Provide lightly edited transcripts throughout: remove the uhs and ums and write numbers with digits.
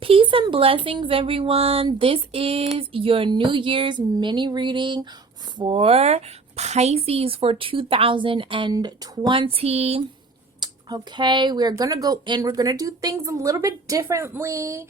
Peace and blessings, everyone. This is your New Year's mini reading for Pisces for 2020. Okay, we're going to go in. We're going to do things a little bit differently.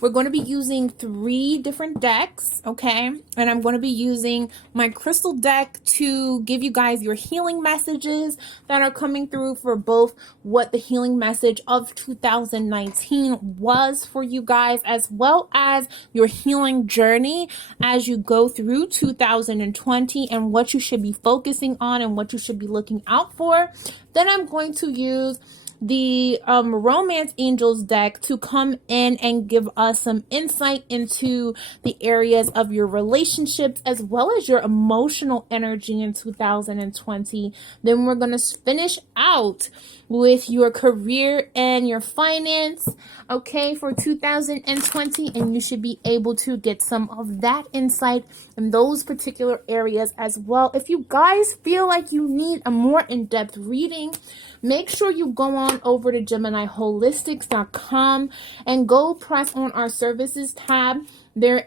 We're going to be using 3 different decks, okay? And I'm going to be using my crystal deck to give you guys your healing messages that are coming through for both what the healing message of 2019 was for you guys, as well as your healing journey as you go through 2020 and what you should be focusing on and what you should be looking out for. Then I'm going to use the Romance Angels deck to come in and give us some insight into the areas of your relationships as well as your emotional energy in 2020. Then we're going to finish out with your career and your finance, okay, for 2020, and you should be able to get some of that insight in those particular areas as well. If you guys feel like you need a more in-depth reading, make sure you go on over to GeminiHolistics.com and go press on our services tab. There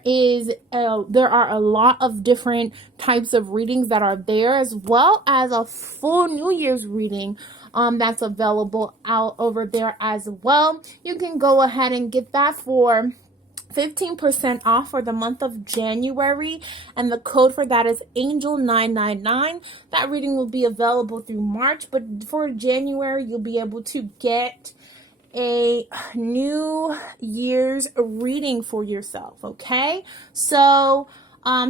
are a lot of different types of readings that are there, as well as a full New Year's reading that's available out over there as well. You can go ahead and get that for 15% off for the month of January, and the code for that is Angel999. That reading will be available through March, but for January you'll be able to get a New Year's reading for yourself, okay? So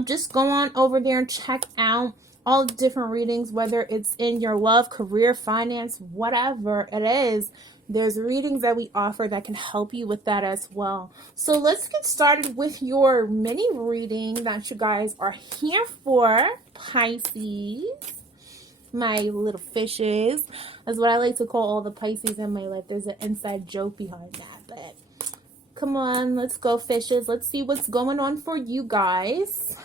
just go on over there and check out all the different readings, whether it's in your love, career, finance, whatever it is. There's readings that we offer that can help you with that as well. So let's get started with your mini reading that you guys are here for, Pisces. My little fishes. That's what I like to call all the Pisces in my life. There's an inside joke behind that, but come on, let's go, fishes. Let's see what's going on for you guys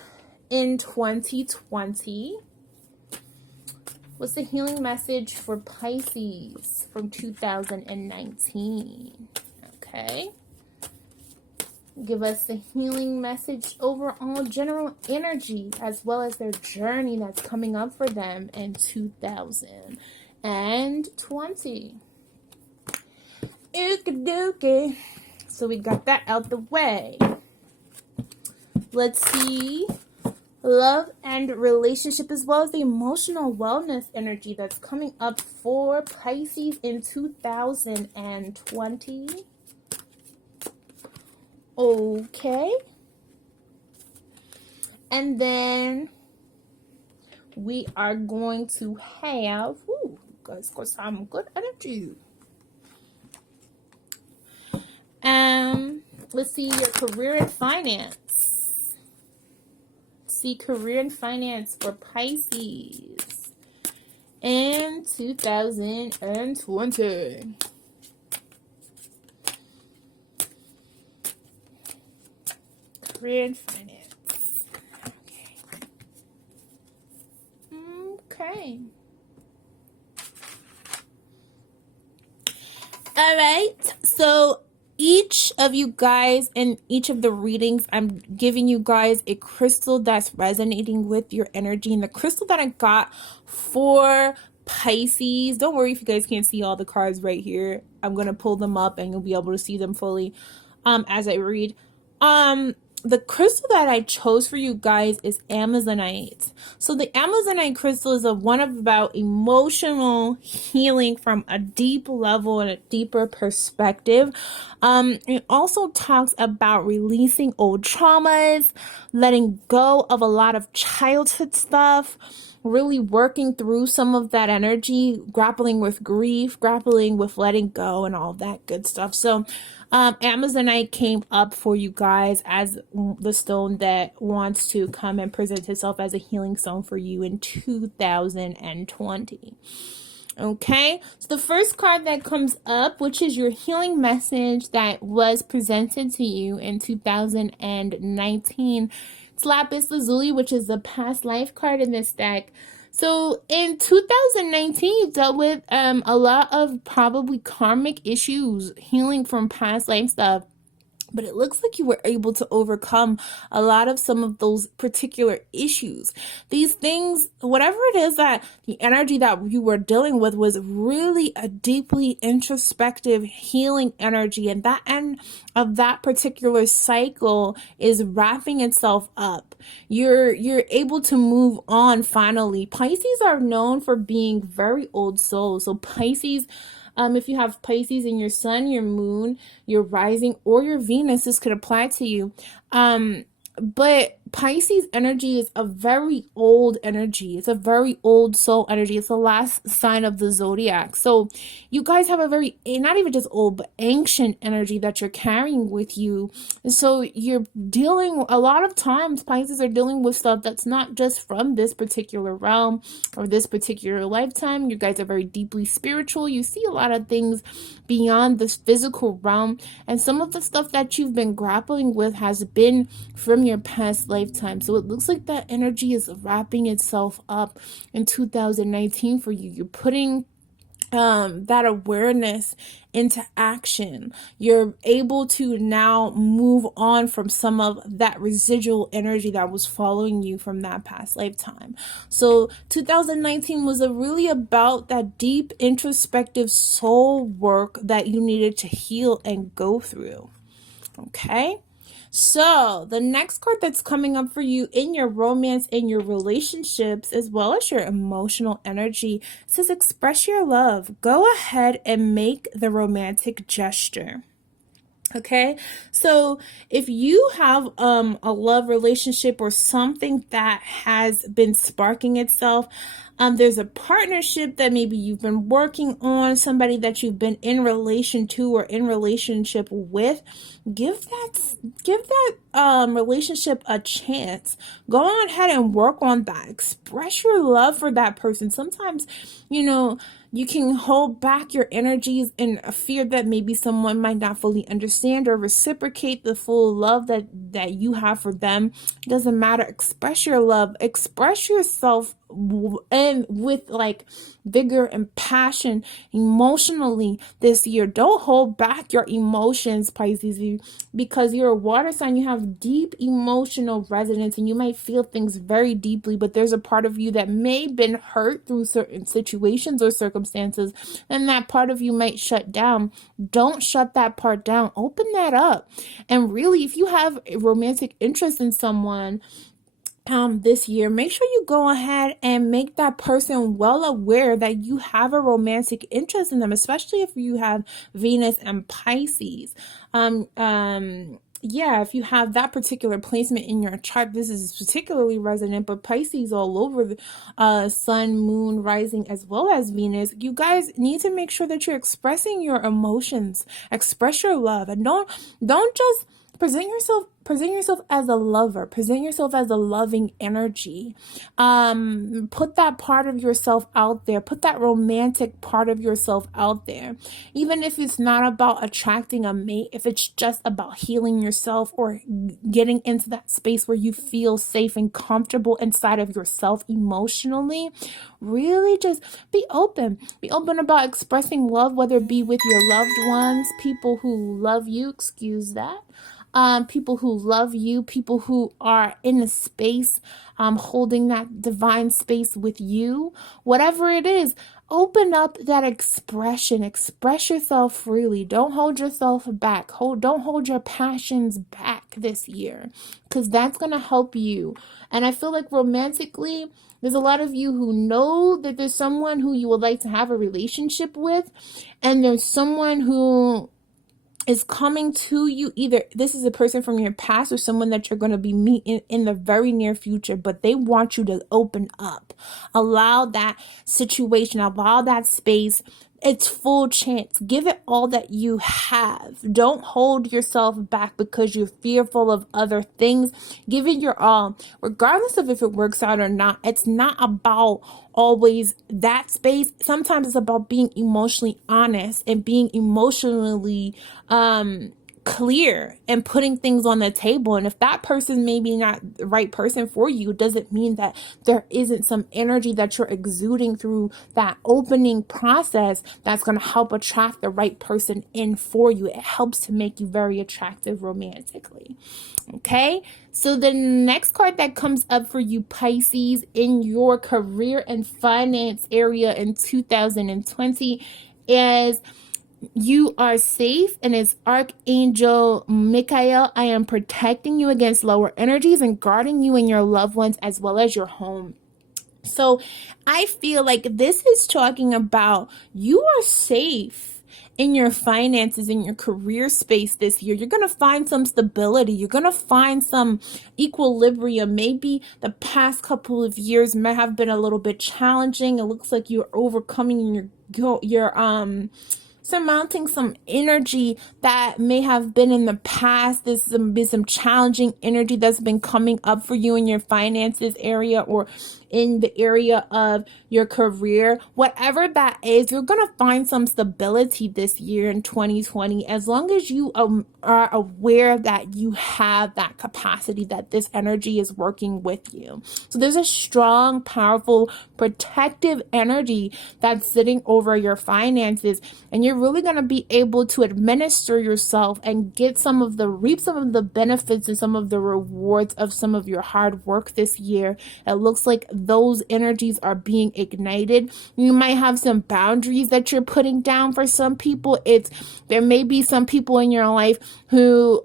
in 2020. What's the healing message for Pisces from 2019? Okay. Give us the healing message, overall general energy, as well as their journey that's coming up for them in 2020. Okie dokie. So we got that out the way. Let's see. Love and relationship, as well as the emotional wellness energy that's coming up for Pisces in 2020. Okay. And then we are going to have, guys, got some good energy. Let's see your career and finance. See career and finance for Pisces in 2020. Career and finance. Okay. All right. So each of you guys in each of the readings, I'm giving you guys a crystal that's resonating with your energy. And the crystal that I got for Pisces, don't worry if you guys can't see all the cards right here. I'm going to pull them up and you'll be able to see them fully as I read. The crystal that I chose for you guys is Amazonite. So the Amazonite crystal is one about emotional healing from a deep level and a deeper perspective. It also talks about releasing old traumas, letting go of a lot of childhood stuff, really working through some of that energy, grappling with grief, grappling with letting go and all that good stuff. So Amazonite came up for you guys as the stone that wants to come and present itself as a healing stone for you in 2020. Okay, so the first card that comes up, which is your healing message that was presented to you in 2019, it's Lapis Lazuli, which is the past life card in this deck. So in 2019, you dealt with a lot of probably karmic issues, healing from past life stuff. But it looks like you were able to overcome a lot of some of those particular issues. These things, whatever it is that the energy that you were dealing with was really a deeply introspective healing energy. And that end of that particular cycle is wrapping itself up. You're able to move on finally. Pisces are known for being very old souls. So Pisces, if you have Pisces in your sun, your moon, your rising, or your Venus, this could apply to you. But Pisces energy is a very old energy. It's a very old soul energy. It's the last sign of the zodiac. So you guys have a very, not even just old, but ancient energy that you're carrying with you. So you're dealing, a lot of times Pisces are dealing with stuff that's not just from this particular realm or this particular lifetime. You guys are very deeply spiritual. You see a lot of things beyond this physical realm. And some of the stuff that you've been grappling with has been from your past lifetime. So it looks like that energy is wrapping itself up in 2019 for you. You're putting that awareness into action. You're able to now move on from some of that residual energy that was following you from that past lifetime. So 2019 was really about that deep introspective soul work that you needed to heal and go through. Okay? So the next card that's coming up for you in your romance, in your relationships, as well as your emotional energy, says express your love. Go ahead and make the romantic gesture. Okay, so if you have a love relationship or something that has been sparking itself, there's a partnership that maybe you've been working on, somebody that you've been in relation to or in relationship with, give that relationship a chance. Go on ahead and work on that. Express your love for that person. Sometimes, you can hold back your energies in a fear that maybe someone might not fully understand or reciprocate the full love that you have for them. It doesn't matter. Express your love. Express yourself and with like vigor and passion emotionally this year. Don't hold back your emotions, Pisces, because you're a water sign. You have deep emotional resonance and you might feel things very deeply, but there's a part of you that may have been hurt through certain situations or circumstances, and that part of you might shut down. Don't shut that part down. Open that up. And really, if you have a romantic interest in someone this year, make sure you go ahead and make that person well aware that you have a romantic interest in them, especially if you have Venus and Pisces. If you have that particular placement in your chart, this is particularly resonant, but Pisces all over the sun, moon, rising, as well as Venus. You guys need to make sure that you're expressing your emotions, express your love, and don't just present yourself as a lover. Present yourself as a loving energy. Put that part of yourself out there. Put that romantic part of yourself out there. Even if it's not about attracting a mate, if it's just about healing yourself or getting into that space where you feel safe and comfortable inside of yourself emotionally, really just be open. Be open about expressing love, whether it be with your loved ones, people who love you, people who love you, people who are in a space, holding that divine space with you, whatever it is, open up that expression, express yourself freely. Don't hold yourself back. Don't hold your passions back this year, because that's going to help you. And I feel like romantically, there's a lot of you who know that there's someone who you would like to have a relationship with, and there's someone who is coming to you. Either this is a person from your past or someone that you're going to be meeting in the very near future, but they want you to open up, allow that situation, allow that space its full chance. Give it all that you have. Don't hold yourself back because you're fearful of other things. Give it your all, regardless of if it works out or not. It's not about always that space. Sometimes it's about being emotionally honest and being emotionally clear and putting things on the table. And if that person maybe not the right person for you, doesn't mean that there isn't some energy that you're exuding through that opening process that's going to help attract the right person in for you. It helps to make you very attractive romantically. Okay, so the next card that comes up for you, Pisces, in your career and finance area in 2020 is you are safe, and it's Archangel Michael. I am protecting you against lower energies and guarding you and your loved ones as well as your home. So I feel like this is talking about you are safe in your finances, in your career space this year. You're going to find some stability. You're going to find some equilibrium. Maybe the past couple of years may have been a little bit challenging. It looks like you're overcoming your surmounting some energy that may have been in the past. There's been some challenging energy that's been coming up for you in your finances area or in the area of your career. Whatever that is, you're going to find some stability this year in 2020, as long as you are aware that you have that capacity, that this energy is working with you. So there's a strong, powerful, protective energy that's sitting over your finances, and you're really going to be able to administer yourself and reap some of the benefits and some of the rewards of some of your hard work this year. It looks like those energies are being ignited. You might have some boundaries that you're putting down for some people. There may be some people in your life who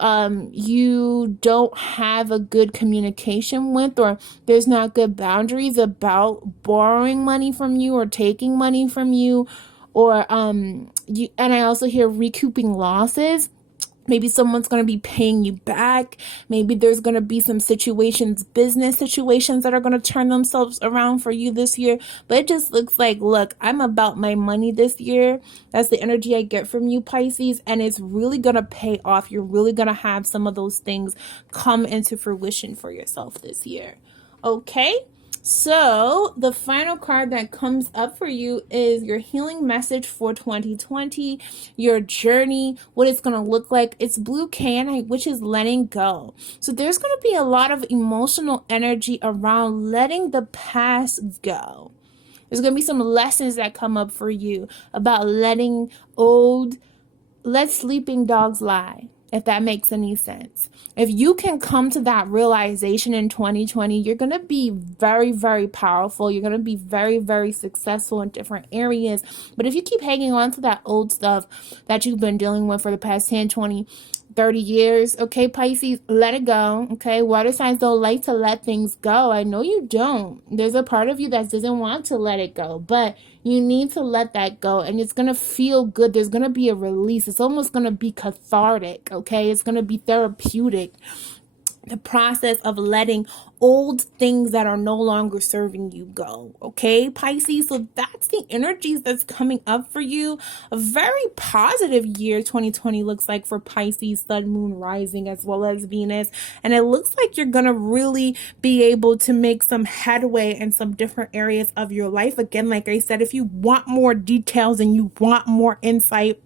you don't have a good communication with, or there's not good boundaries about borrowing money from you or taking money from you, or and I also hear recouping losses. Maybe someone's going to be paying you back. Maybe there's going to be some business situations that are going to turn themselves around for you this year. But it just looks like, look, I'm about my money this year. That's the energy I get from you, Pisces. And it's really going to pay off. You're really going to have some of those things come into fruition for yourself this year. Okay? So the final card that comes up for you is your healing message for 2020, your journey, what it's going to look like. It's blue canine, which is letting go. So there's going to be a lot of emotional energy around letting the past go. There's going to be some lessons that come up for you about let sleeping dogs lie, if that makes any sense. If you can come to that realization in 2020, you're going to be very, very powerful. You're going to be very, very successful in different areas. But if you keep hanging on to that old stuff that you've been dealing with for the past 10, 20, 30 years, okay, Pisces, let it go, okay? Water signs don't like to let things go. I know you don't. There's a part of you that doesn't want to let it go, but you need to let that go, and it's going to feel good. There's going to be a release. It's almost going to be cathartic, okay? It's going to be therapeutic. The process of letting old things that are no longer serving you go, okay, Pisces? So that's the energies that's coming up for you. A very positive year 2020 looks like for Pisces, Sun, Moon, Rising, as well as Venus. And it looks like you're going to really be able to make some headway in some different areas of your life. Again, like I said, if you want more details and you want more insight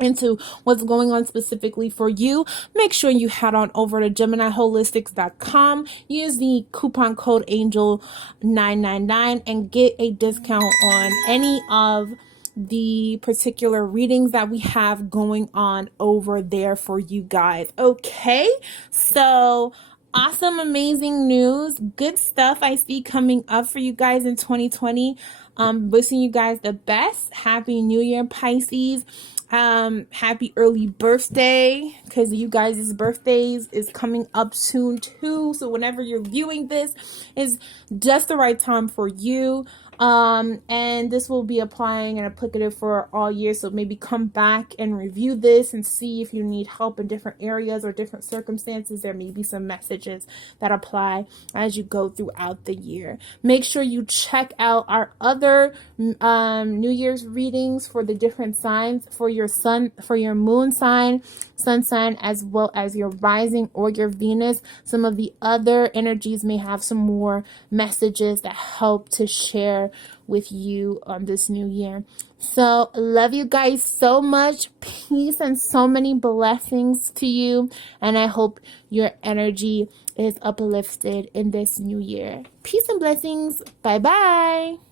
into what's going on specifically for you, make sure you head on over to GeminiHolistics.com. Use the coupon code ANGEL999 and get a discount on any of the particular readings that we have going on over there for you guys. Okay, so awesome, amazing news, good stuff I see coming up for you guys in 2020. Wishing you guys the best. Happy New Year, Pisces. Happy early birthday, because you guys' birthdays is coming up soon too. So whenever you're viewing this is just the right time for you. And this will be applying and applicative for all years. So maybe come back and review this and see if you need help in different areas or different circumstances. There may be some messages that apply as you go throughout the year. Make sure you check out our other New Year's readings for the different signs, for your sun, for your moon sign, sun sign, as well as your rising or your Venus. Some of the other energies may have some more messages that help to share share with you on this new year. So love you guys so much. Peace and so many blessings to you. And I hope your energy is uplifted in this new year. Peace and blessings. Bye bye.